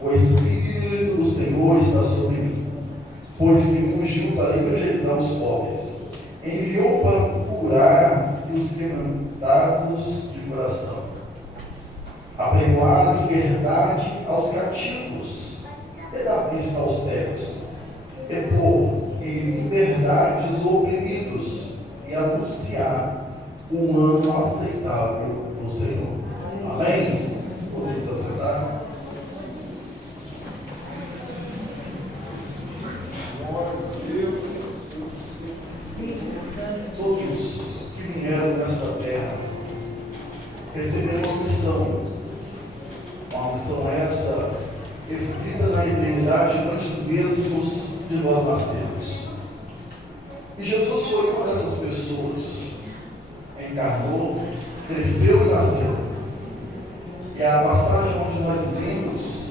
O Espírito do Senhor está sobre mim, pois me ungiu para evangelizar os pobres, enviou para curar os quebrantados de coração, apregoar verdade aos cativos, e dar vista aos cegos, e pôr em liberdade os oprimidos, e anunciar um ano aceitável no Senhor. Amém? Podemos se assentar? Todos que vieram nesta terra receberam uma missão essa escrita na eternidade antes mesmo de nós nascermos. E Jesus foi uma dessas pessoas, encarnou, cresceu e nasceu. E a passagem onde nós lemos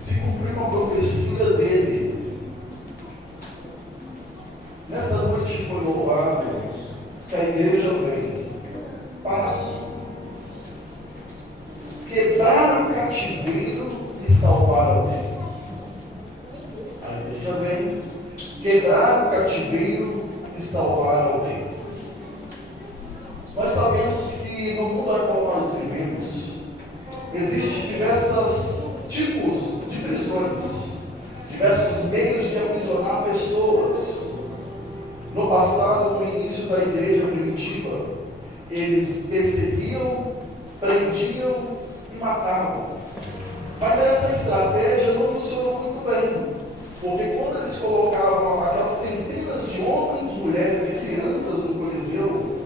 se cumpriu uma profecia dele. Nesta noite foi louvado que a igreja vem para quebrar o cativeiro e salvar alguém. A igreja vem quebrar o cativeiro e salvar alguém. Nós sabemos que no mundo a qual nós vivemos existem diversos tipos de prisões, diversos meios de aprisionar pessoas. No passado, no início da igreja primitiva, eles perseguiam, prendiam e matavam. Mas essa estratégia não funcionou muito bem, porque quando eles colocavam aquelas centenas de homens, mulheres e crianças no Coliseu,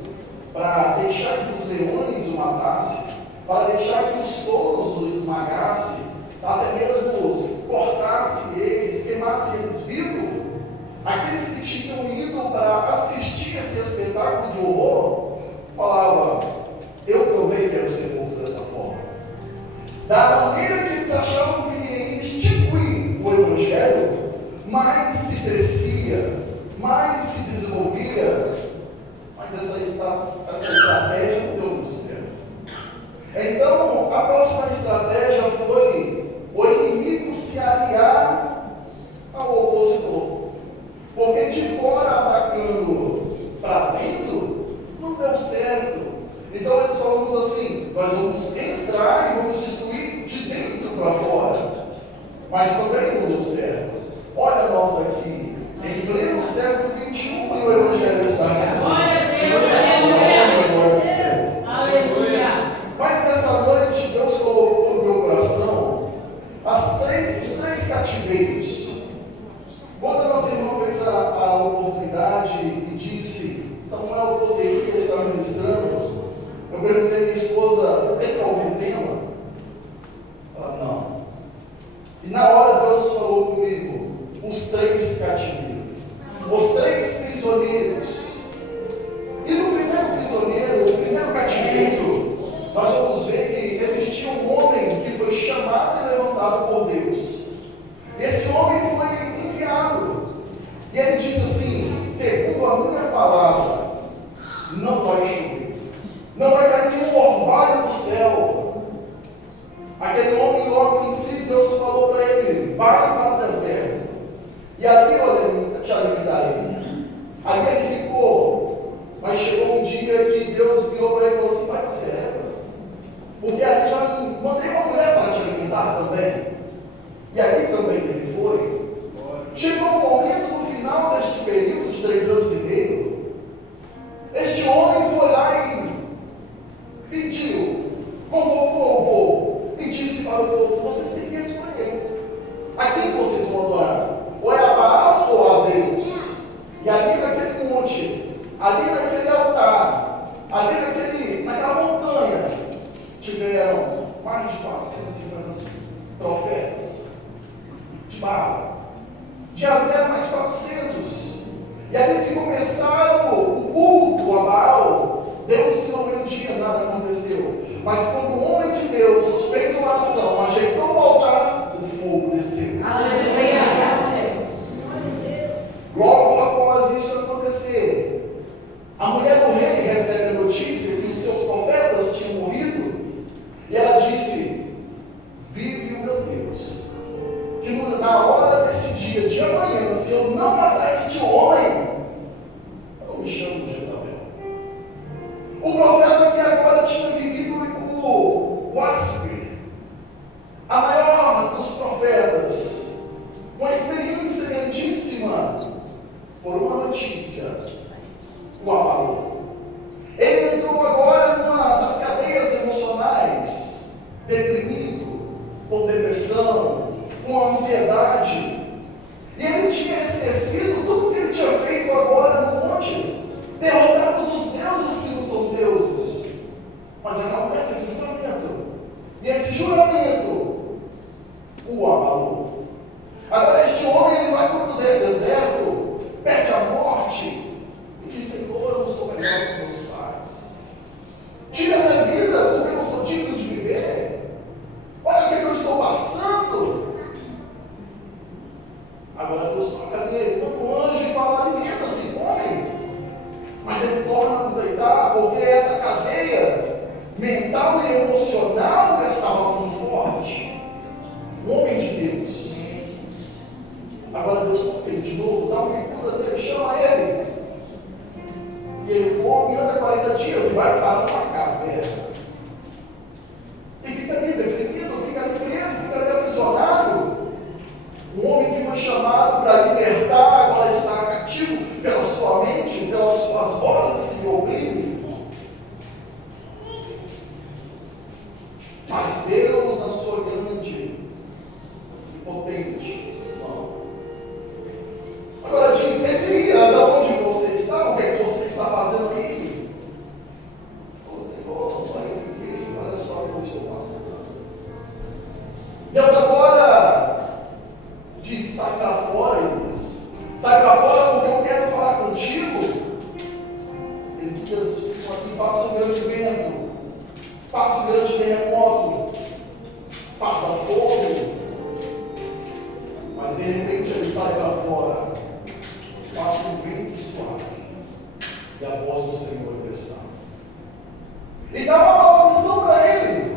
para deixar que os leões o matassem, para deixar que os touros o esmagassem, até mesmo cortassem eles, queimassem eles vivos, aqueles que tinham ido para assistir esse espetáculo de horror, falavam: eu também quero ser morto dessa forma. Da maneira que eles achavam que ia extinguir o Evangelho, mais se crescia, mais se desenvolvia, mas essa estratégia não deu muito certo. Então, a próxima estratégia foi o inimigo se aliar ao opositor. Porque de fora atacando para dentro, não deu certo. Então eles falamos assim: nós vamos entrar e vamos destruir de dentro para fora. Mas também não deu certo. Olha nós aqui, em pleno século XXI, e o Evangelho está crescendo. Glória a Deus, aleluia. Mas nessa noite, Deus colocou no meu coração os três cativeiros. Quando a nossa irmã fez a oportunidade e disse: Samuel, poderia estar ministrando? Eu perguntei à minha esposa: tem algum tema? Ela: não. E na hora Deus falou comigo: os três cativeiros, os três prisioneiros. E no primeiro prisioneiro, o primeiro cativeiro, nós vamos ver que existia um homem que foi chamado e levantado por Deus. Esse homem foi enviado. E ele disse assim: segundo a minha palavra, não vai chover, não vai cair nenhum orvalho do céu. Aquele homem, logo em si, Deus falou para ele: vai para o deserto, e ali eu te alimentarei. Ali ele ficou, mas chegou um dia que Deus virou para ele e falou assim: vai para a serva, porque ali já mandei uma mulher para te alimentar também. E ali também ele foi. Chegou o momento, no final deste período de 3 anos e meio, este homem foi lá e pediu, convocou o povo e disse para o povo: vocês têm que escolher a quem vocês vão adorar, ou é a Baal ou a Deus. E ali naquele monte, ali naquele altar, ali naquela montanha, tiveram mais de 450 profetas de Baal. De Azé mais 400. E ali se começaram o culto a Baal. Deus se não elogia, nada aconteceu. Mas quando o homem de Deus fez uma oração, ajeitou o altar, o fogo desceu. Aleluia. Logo após isso acontecer, a mulher do rei recebe a notícia que os seus profetas tinham morrido. E ela disse: vive o dia de amanhã, se eu não matar este homem, eu não me chamo Jezabel. O profeta que agora tinha vivido o áspero, a maior dos profetas, uma experiência grandíssima, por uma notícia, o abalou. Ele entrou agora numa das cadeias emocionais, deprimido, com depressão, com ansiedade. E ele tinha esquecido tudo que ele tinha feito agora no monte. Derrotamos os deuses que não são deuses. Mas aquela mulher fez um juramento. E esse juramento o abalou. Agora este homem ele vai para o deserto, pede a morte e diz: Senhor, eu não sou melhor que meus pais. Tira a minha vida, porque eu não sou digno de viver. Olha o que eu estou passando. Agora Deus toca nele, manda um anjo e fala: alimenta-se, come. Mas ele torna a não deitar, porque essa cadeia mental e emocional estava muito forte. Um homem de Deus. Agora Deus toca ele de novo, dá uma cura dele, chama ele. E ele come, anda 40 dias e vai para uma caverna. E fica ali deprimido, fica ali preso, fica ali aprisionado. Um homem que foi chamado para libertar, agora está cativo pela sua mente, pelas suas vozes que lhe oprimem. Mas Deus, na sua grande e potente mão. Agora diz: Elias, aonde você está? O que é que você está fazendo aí? Senhor, só eu fiquei, olha só o que eu estou passando. Deus agora diz: sai para fora, Elias. Sai para fora porque eu quero falar contigo. Elias, aqui passa um grande vento, passa um grande terremoto, passa fogo. Mas de repente ele sai para fora, passa um vento suave, e a voz do Senhor lhe está. E dá uma nova missão para ele.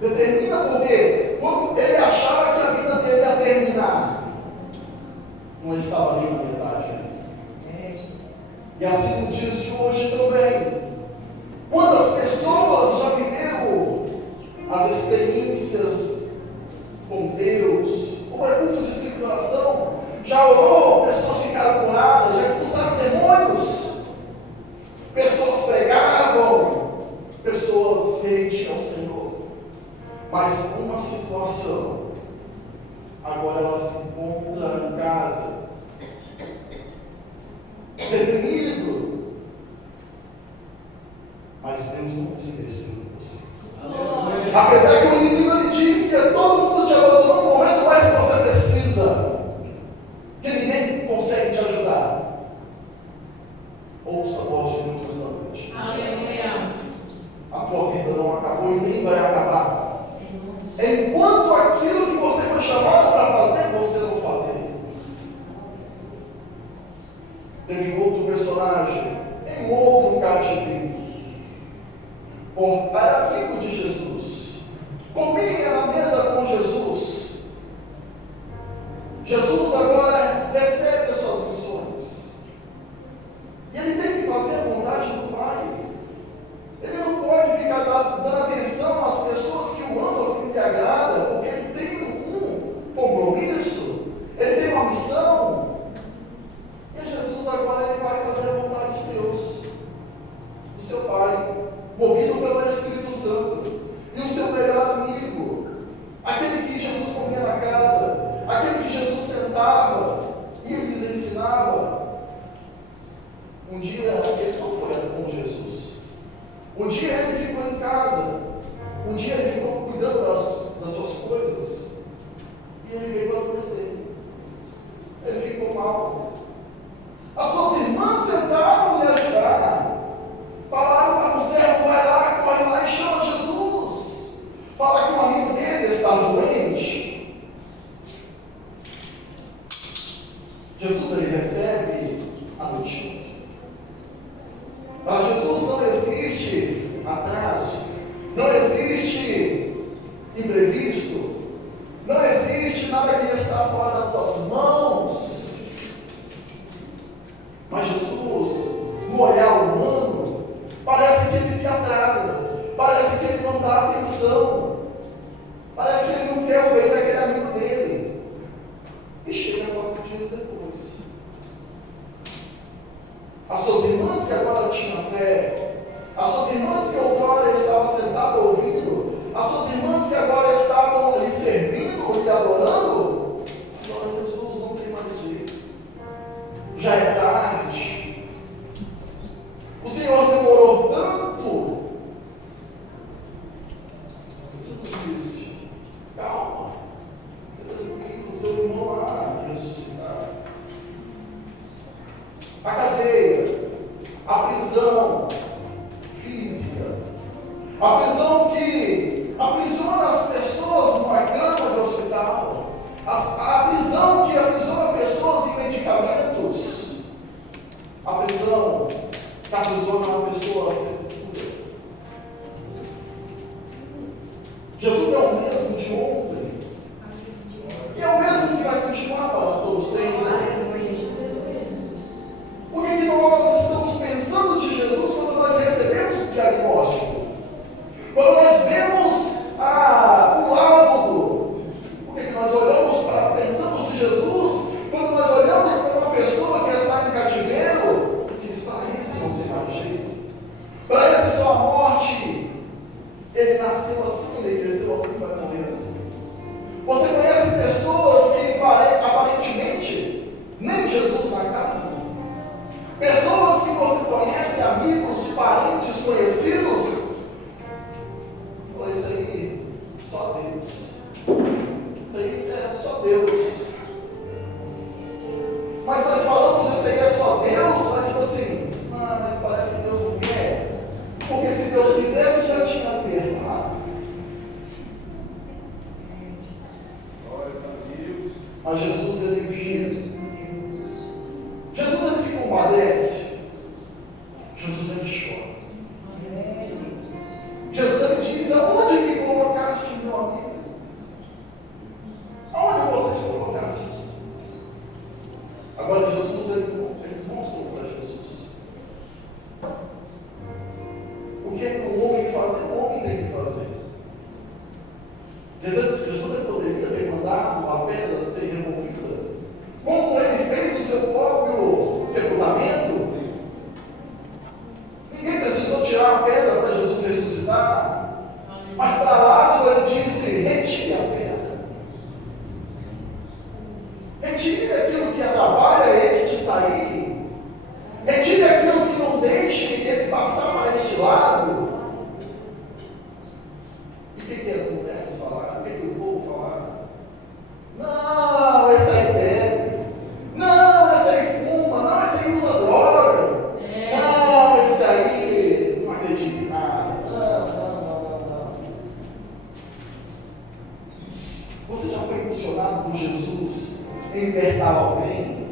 Determina, porque quando ele achava que a vida dele ia terminar, não estava ali na metade. E assim nos dias de hoje também. Quantas pessoas já viveram as experiências com Deus, o culto de ciclo de oração, já orou, pessoas ficaram curadas, já expulsaram demônios, pessoas pregavam, pessoas se rendiam ao Senhor. Mas uma situação, agora ela se encontra em casa, deprimido, mas Deus não esqueceu de você. Apesar que o inimigo lhe diz que todo mundo te abandonou no momento mais que você precisa, que ninguém consegue te ajudar, ouça a voz de Deus nesta noite. Aleluia. A tua vida não acabou e nem vai acabar enquanto aquilo que você foi chamado para fazer, você não fazer. Teve outro personagem em outro cativeiro. Era amigo de Jesus, comia na mesa com Jesus. Jesus agora recebe as suas missões, e ele tem que fazer a vontade do Pai. Ele não pode ficar dando atenção às pessoas que o amam, que lhe agrada, porque ele tem um compromisso, ele tem uma missão. E Jesus agora ele vai fazer a vontade de Deus, do seu Pai, movido pelo Espírito Santo. E o seu melhor amigo, aquele que Jesus comia na casa, aquele que Jesus sentava e ele lhes ensinava, um dia ele não foi com Jesus. Um dia ele ficou em casa, um dia ele ficou cuidando das suas coisas, e ele veio adoecer. Ele ficou mal. As suas irmãs tentaram lhe ajudar, falaram para o servo: vai lá, corre lá e chama Jesus. Fala que um amigo dele está doente. Jesus ele recebe a notícia. Para Jesus não existe atraso, não existe imprevisto, não existe nada que está está fora das tuas mãos. Mas Jesus, no olhar humano, parece que ele se atrasa, parece que ele não dá atenção, parece que ele não quer o bem daquele amigo dele. E chega 4 dias depois. As suas irmãs que agora tinham fé, as suas irmãs que outrora estavam sentadas ouvindo, as suas irmãs que agora estavam lhe servindo, lhe adorando, agora Jesus não tem mais jeito. Já é tarde. O Senhor demorou tanto. Jesus disse: calma, fica tranquilo, seu irmão lá ressuscitar. A cadeia, a prisão física, a prisão que aprisiona as pessoas numa cama de hospital, a prisão que aprisiona pessoas em medicamentos, a prisão que aprisiona uma pessoa a sepultura. Jesus é o mesmo de ontem, e é o mesmo que vai continuar para todo sempre. Por que nós estamos pensando de Jesus quando nós recebemos o diagnóstico? Quando nós vemos o laudo? Por que nós olhamos pensamos de Jesus quando nós olhamos para uma pessoa que está em cativeiro? Que está esse não tem mais jeito. Para esse só a morte. Ele nasceu assim, ele cresceu assim, vai morrer assim. Você conhece pessoas que aparentemente nem Jesus na casa? Pessoas que você conhece, amigos, parentes, conhecidos. Fala, isso aí, só Deus. Isso aí é só Deus. Mas nós falamos, isso aí é só Deus, mas tipo assim, mas parece que Deus não quer. Porque se Deus quisesse, já tinha perdoado. Mas Jesus, ele vive. Jesus, ele se compadece. Jesus, ele chora. Jesus, ele diz: aonde que colocaste meu amigo? Aonde vocês colocaste? Agora Jesus, eles mostram para Jesus o que é que o homem faz, o homem tem que fazer. Jesus ele poderia ter mandado a pedra ser removida, como ele fez o seu próprio sepultamento. Ninguém precisou tirar a pedra para Jesus ressuscitar. Mas para Lázaro ele disse: retire a pedra. Retire aquilo que atrapalha este sair. Retire aquilo que não deixe ele passar para este lado. E o que as mulheres falaram? O que o povo falaram? Não, esse aí bebe. Não, esse aí fuma. Não, esse aí usa droga. Não, esse aí não acredita em nada. Não. Você já foi impulsionado por Jesus em libertar alguém?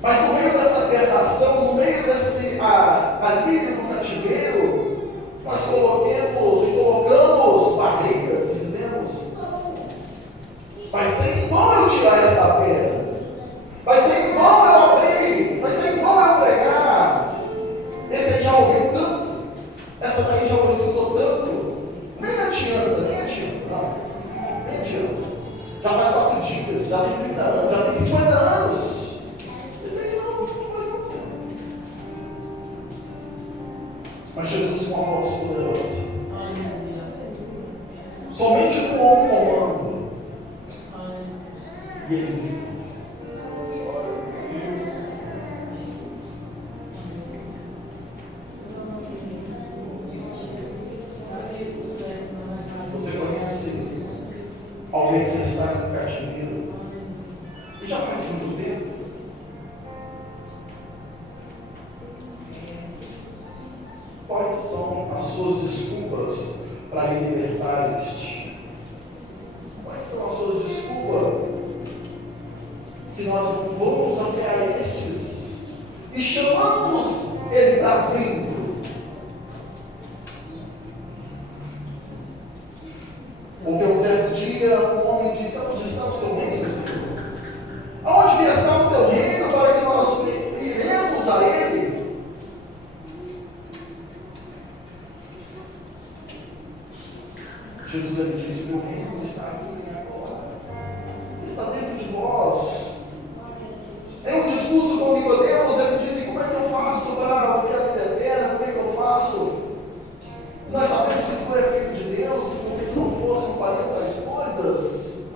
Mas no meio dessa libertação, no meio desse alívio do cativeiro, nós colocamos barreiras e dizemos: não, vai ser em vão eu tirar essa pedra, vai ser em vão eu abrir, vai ser em vão eu pregar. Esse aí já ouviu tanto, essa daí já escutou tanto, nem adianta, não, nem adianta. Já faz 4 dias, já tem 30 anos, já tem 50 anos. Esse aí não pode acontecer. Mas Jesus, com a voz poderosa, somente com um comando, e ele você conhece alguém que está no cativeiro e já faz muito tempo? Quais são as suas desculpas para lhe libertar este? Quais são as suas desculpas? Se nós vamos até a estes e chamamos ele para dentro. Porque um certo dia um homem disse: onde está o seu reino, Senhor? Jesus ele disse: o meu reino está aqui agora, está dentro de vós. Em um discurso com Nicodemos, ele disse: como é que eu faço para obter a vida eterna? Como é que eu faço? Nós sabemos que tu é filho de Deus, porque se não fosse, não faria tais coisas.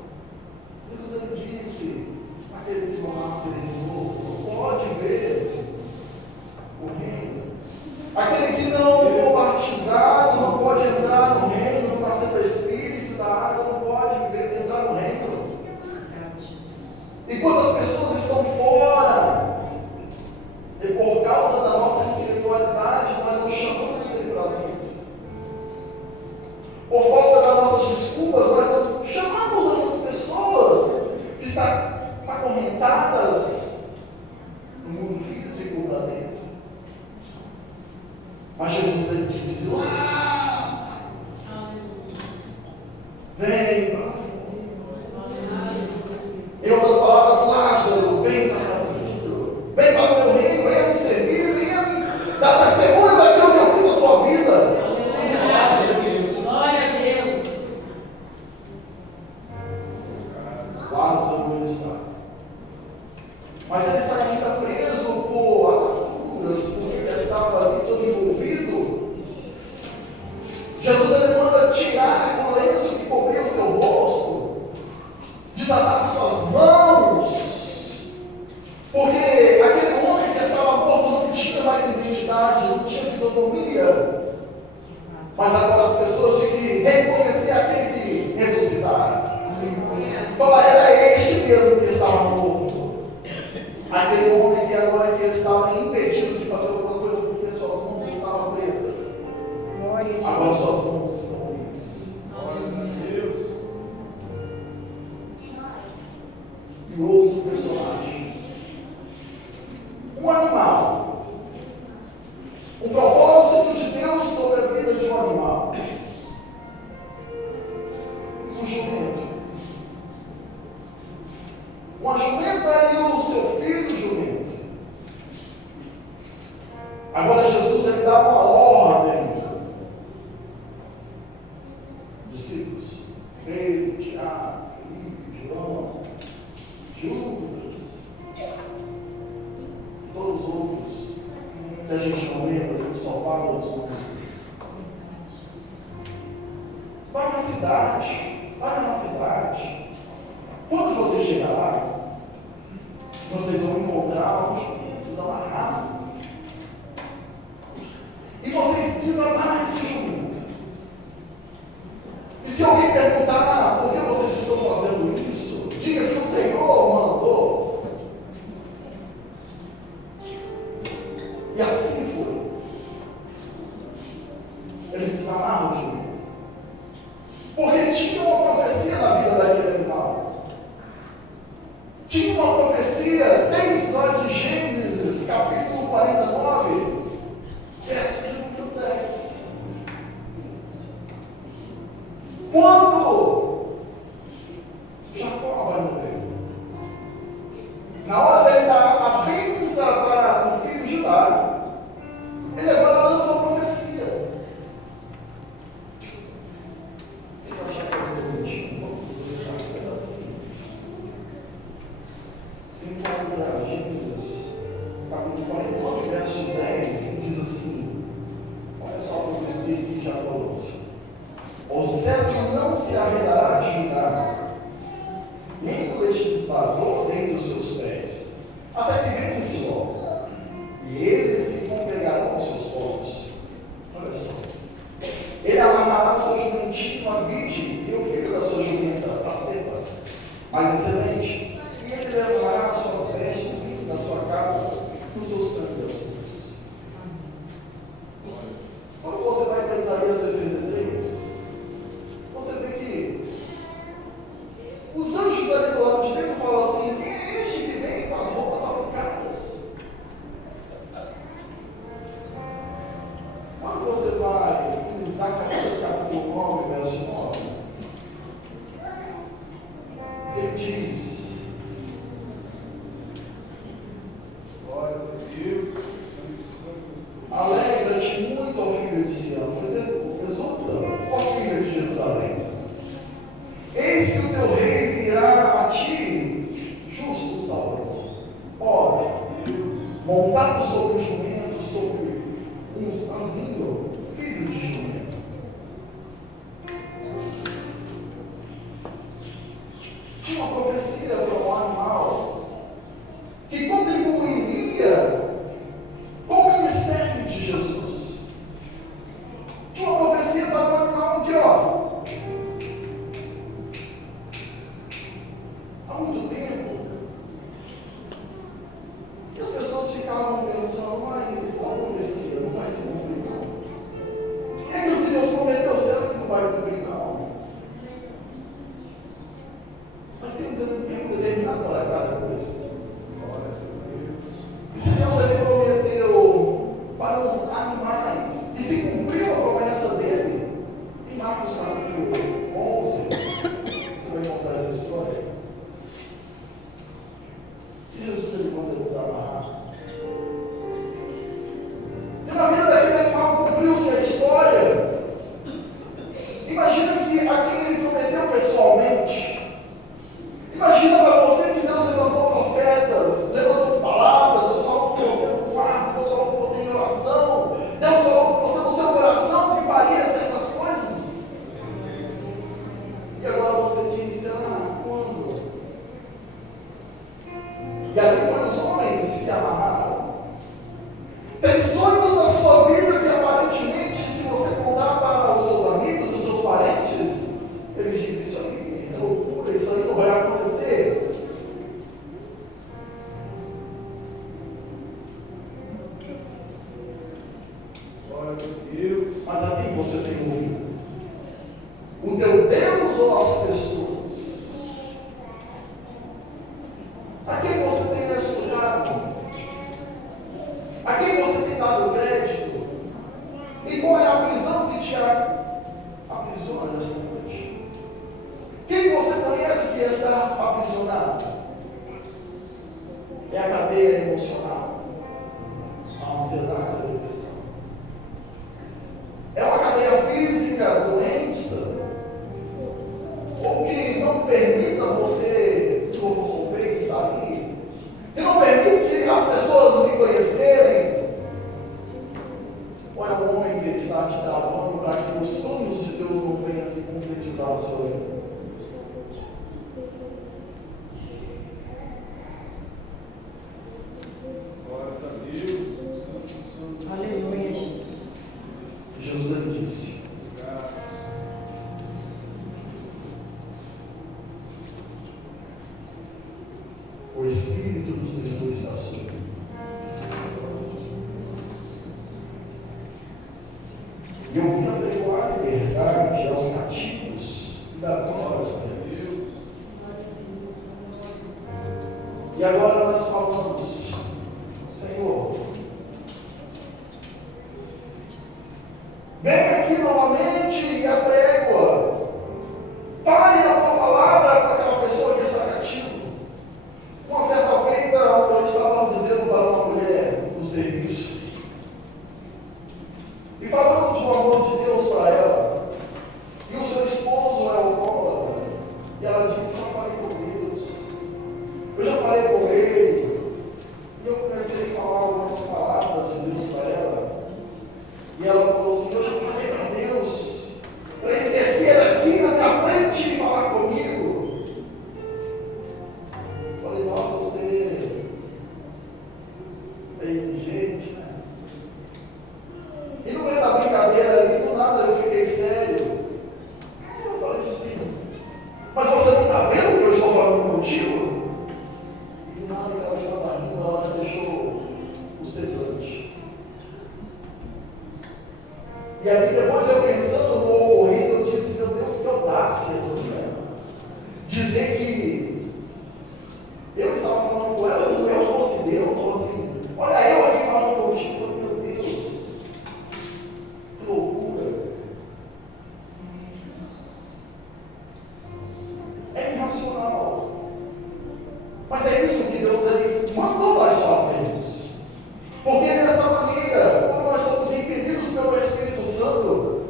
Jesus ele disse: aquele que não nasce de novo não pode ver o reino. Aquele que não for batizado não pode entrar no reino, não nascer do Espírito, da água, não pode entrar no reino. E quando as pessoas estão fora, e por causa da nossa intelectualidade, nós não chamamos ele para dentro. Por falta das nossas desculpas, nós não chamamos essas pessoas que estão acorrentadas no mundo físico para dentro. Mas Jesus ele disse: Lázaro, vem para fora. Em outras palavras, Lázaro, vem para dentro. Vem para o meu reino, venha me servir, venha me dar testemunho daquilo que eu fiz na sua vida. Lázaro ele está. Mas ele está ainda preso por ataduras, porque ele estava ali todo envolvido. Jesus ele manda tirar o lenço que cobria o seu rosto, desatar suas mãos, porque aquele homem que estava morto não tinha mais identidade, não tinha fisionomia. Mas agora as pessoas tinham que reconhecer aquele que ressuscitaram. Falar: era este mesmo que estava morto. Aquele homem que agora que estava impedido de fazer alguma coisa porque suas mãos estavam presas. Agora suas mãos estão livres. E outro personagem. Um animal. Um propósito de Deus sobre a vida de um animal. Um jumento. Uma jumenta e o seu filho jumento. Agora Jesus ele dá uma ordem. Discípulos, Pedro, Tiago, Felipe, João, Judas, todos os outros que a gente não lembra, só fala os nomes deles. Vai na cidade, vai na cidade. Quando você chegar lá, vocês vão encontrar os jumentos amarrados. E vocês desamarram esse jumento. E se alguém perguntar por que vocês estão fazendo isso, diga que o Senhor mandou. E assim foi. Eles desamarram o jumento. Porque tinha uma profecia na vida daquele animal. Tinha uma profecia desde lá de Gênesis, capítulo 49, verso 10. Quando Jacó vai morrer, na hora dele dar a bênção para o filho Judá, ele agora lança uma profecia. Você vai achar que é bonitinho? Vamos deixar esse pedacinho. Se encontra Gênesis, capítulo 49, verso 10, diz assim: olha só a profecia que Jacó lança. O cetro não se arredará de Judá, nem o legislador dentre os seus pés, até que venha Siló, e eles se congregarão aos seus povos. Olha só. Ele amarrará o seu jumentinho a vide e o filho da sua jumenta a cepa, mais excelente, e ele levará as suas vestes, o filho da sua casa, e o seu sangue aos pés. Quando você vai para Isaías 63, você vê que os anjos ali do lado de dentro falam assim: quem é este que vem com as roupas aplicadas? Quando você vai em Zacarias capítulo 9, verso 9, ele diz: glória a Deus, alegra-te muito, ó filho de Sião, exulta, ó filho de Jerusalém. montado sobre um jumento, sobre um anzinho, filho de jumento. Tinha uma profecia para um animal que contribuiria com o ministério de Jesus. Tinha uma profecia para um animal que, há muito tempo, e as pessoas ficavam pensando, mas qual profecia? Não vai se cumprir, não. E aquilo que Deus prometeu, será que não vai cumprir, não? Mas tem um tempo determinado para cada coisa. E se Deus ele prometeu para os animais, e se cumpriu a promessa dele, em Marcos capítulo 11, você vai encontrar essa história. E Jesus ele manda desamarrar. Se na vida daquele animal cumpriu-se a história, imagina que a quem ele prometeu pessoalmente. Imagina para você que Deus levantou profetas, levantou palavras, Deus falou com você no quarto, Deus falou com você em oração, Deus falou com você no seu coração que faria certas coisas. E agora você diz, quando? E ali foram os homens que amarraram. Tem sonhos na sua vida que aparentemente, se você contar para os seus amigos, os seus parentes, eles dizem, isso aí é loucura, isso aí não vai acontecer. Mas a quem você tem ouvido? O teu Deus ou as pessoas? A quem você tem escutado? A quem você tem dado crédito? E qual é a prisão que te aprisiona nessa noite? Quem você conhece que está aprisionado? É a cadeia emocional, a ansiedade, a depressão. É uma cadeia física, doença, ou que não permita você se locomover e sair, que não permite as pessoas lhe conhecerem, ou é um homem que está te travando para que os planos de Deus não venham se concretizar na sua vida? Aleluia, Jesus. Jesus ele disse: o Espírito do Senhor está sobre mim. E eu vim apregoar liberdade aos cativos e dar voz aos cegos. E agora nós falamos, Senhor, vem aqui novamente e aprégua. Fale na tua palavra para aquela pessoa que está cativa. Uma certa feita, eu estava dizendo para uma mulher no serviço, e falando do amor de Deus para ela, e o seu esposo é alcoólatra, e ela disse: eu já falei com Deus, eu já falei com ele, e eu comecei a falar algumas palavras de Deus para ela, e ela falou assim: eu já falei para Deus, para ele descer aqui na minha frente e falar comigo. Eu falei: nossa, você é exigente, né? E no meio da brincadeira ali, do nada eu fiquei sério. Eu falei assim: mas você não está vendo que eu estou falando contigo? E do nada que ela estava rindo, ela deixou o sedante. E ali depois eu pensando no ocorrido, eu disse: meu Deus, que audácia, dizer que eu estava falando com ela, como eu fosse Deus, falou assim: olha, eu aqui falando contigo, meu Deus, que loucura. É irracional. Mas é isso que Deus ele mandou nós fazermos. Porque dessa maneira, quando nós somos impedidos pelo Espírito Santo,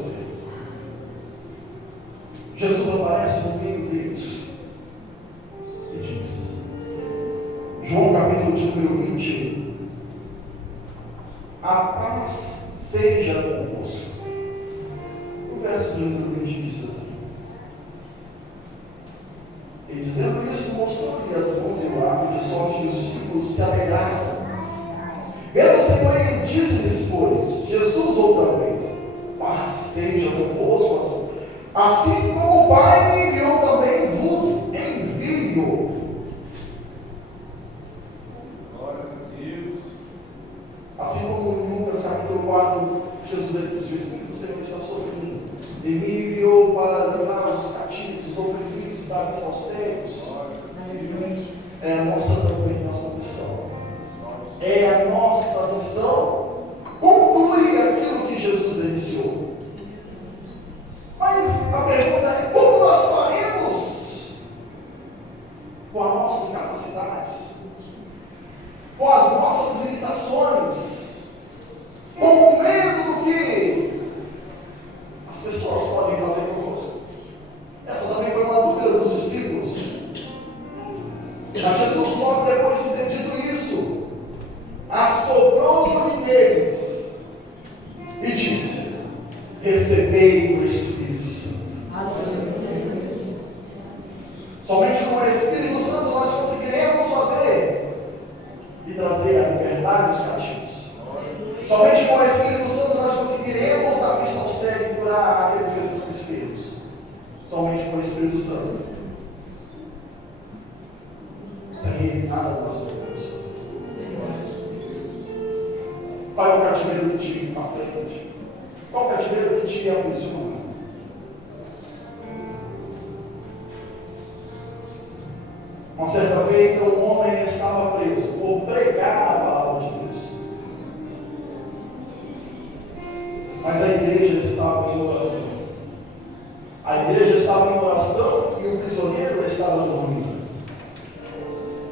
acontecer. Jesus aparece no meio deles e diz, João capítulo de número 20, a paz seja convosco. O verso de número 20 diz assim, e dizendo isso, mostrou-lhe as mãos e o lado, de sorte que os discípulos se alegraram. Vendo o Senhor, ele disse-lhes, pois, Jesus outra vez, paz seja convosco, assim como o Pai me enviou, também vos envio. Glórias a Deus. Assim como em Lucas capítulo 4, Jesus disse, o Espírito do Senhor está sobre mim, e me enviou para livrar os cativos, os oprimidos, dar vista aos cegos. É a nossa também, nossa missão. É a nossa missão concluir aquilo que Jesus iniciou. Mas a pergunta é, como nós faremos com as nossas capacidades, com as nossas limitações, com o medo do que as pessoas podem fazer conosco? Essa também foi uma dúvida dos discípulos. Mas Jesus, logo depois de ter dito isso, assoprou neles e disse, recebei o Espírito Santo. Somente com o Espírito Santo nós conseguiremos fazer e trazer a liberdade aos cativos. Somente com o Espírito Santo nós conseguiremos dar vista ao cego e curar aqueles que estão enfermos. Somente com o Espírito Santo. Sem ele nada nós podemos fazer. Qual é o cativeiro que te aprende? Qual o cativeiro que te aprisiona? Uma certa feita, um homem estava preso por pregar a palavra de Deus. Mas a igreja estava em oração. A igreja estava em oração e o prisioneiro estava dormindo.